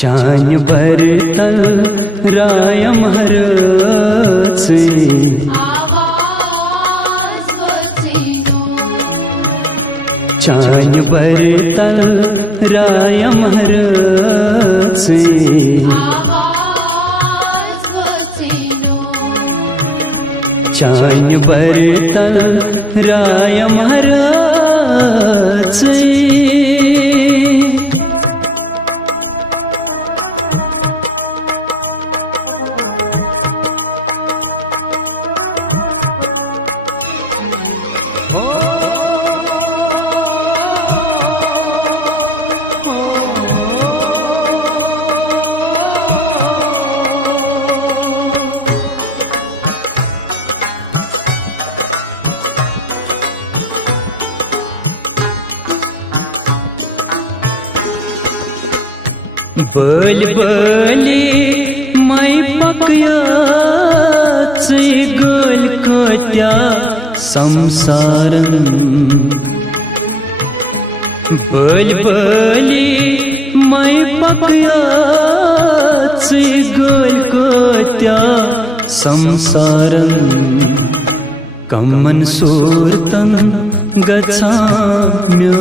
चान बरतल राय महरचे चान बरतल राय महरचे चान बरतल राय महरचे बल बली मै पकयाचे गल कत्या संसारन बल बली मै पकयाचे गल कत्या संसारन कमन सोरतन गच्छाम्यचे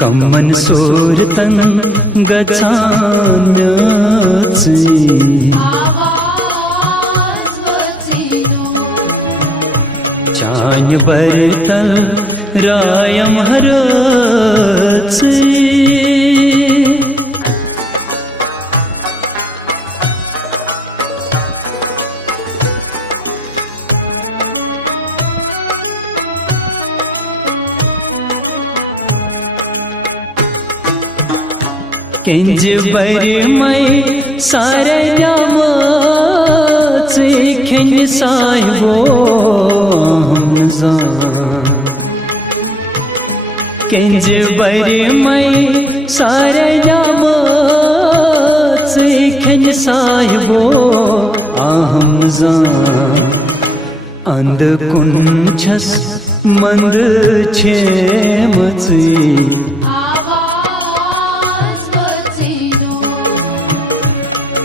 कमन सोरतन गच्छाम्यचे चान बरतल राय महरचे केंज बरे मै सारे न्यामचे खेंज साहिबो हमजा केंज बरे मै सारे न्यामचे खेंज साहिबो हमजा अंध कुंछस मंद छेमचे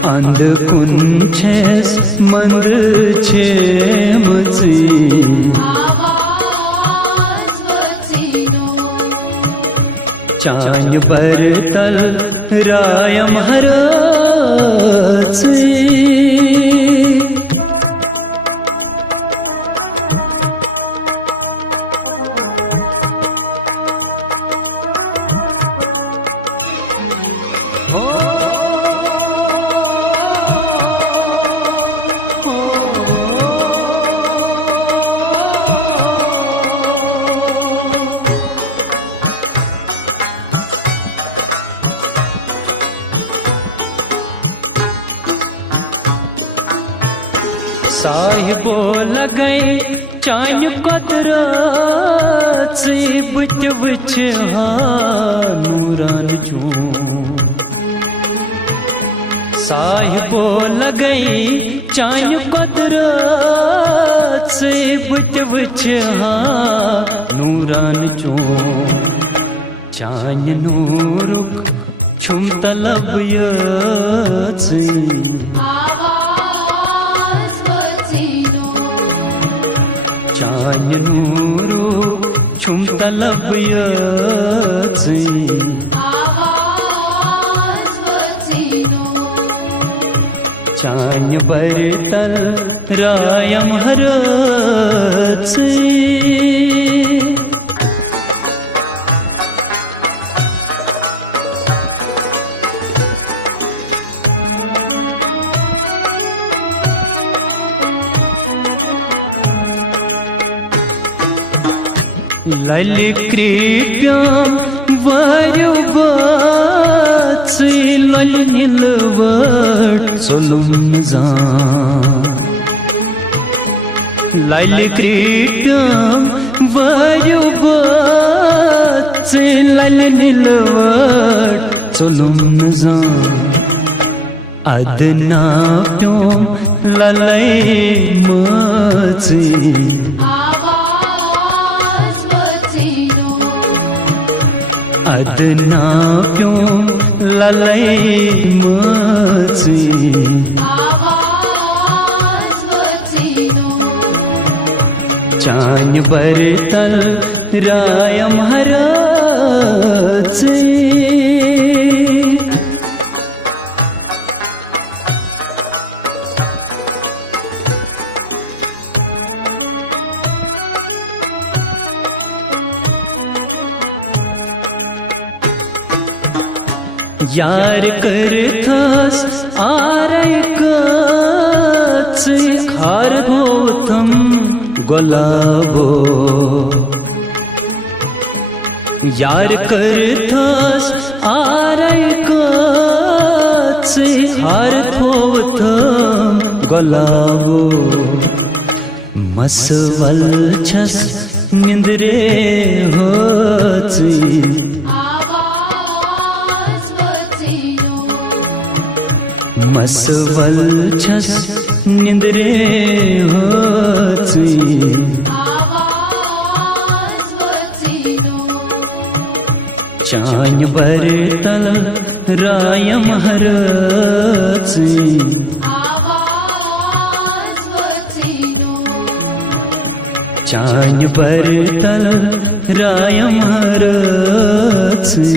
अंध कुंछेस मंद छेमचे चान बरतल राय महरचे साहिबो लगै चान कदरचे बुच बुच नूरान चो साहिबो लगै चान कदरचे बुच बुच नूरान चो चान नूरुक छुम तलब यचे चान नूरो छुम तलब यचे चान बरतल राय महरचे लल कृप्याम वरुबाचे लल नीलवट सोलुमजा लल कृप्याम वरुबाचे लल नीलवट सोलुमजा अदना प्योम ललै मचे अदना प्यों ललै मची चान बरतल रायम हरचे यार करथस आरैकच खार भोथम गोलाबो यार करथस आरैकच खार भोथम गोलाबो मसवल छस निंद्रे होची मसवल छस निंद्रे होची चान बरतल रायम हरची चान बरतल रायम हरची